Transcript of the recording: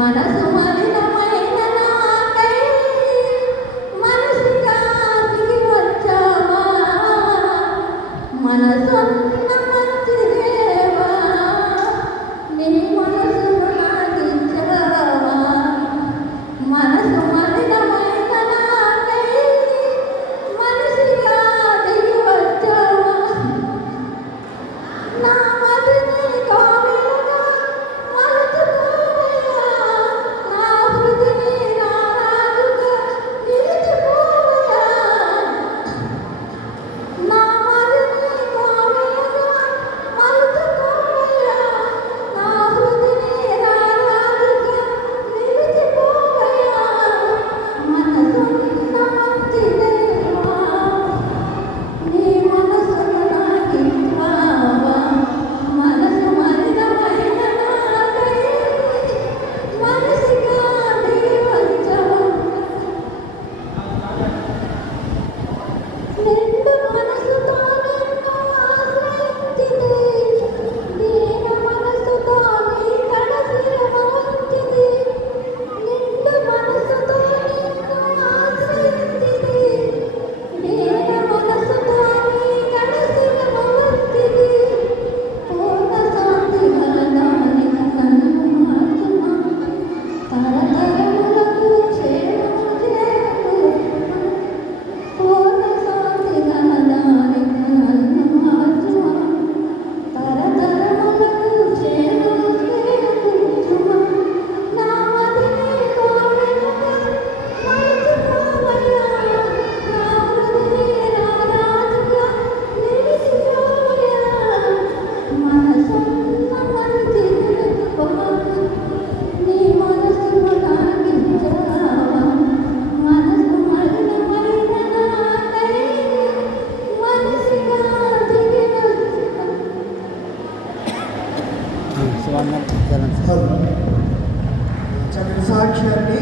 మనసు మలినమైన చక్కటి సాక్ష్యాన్ని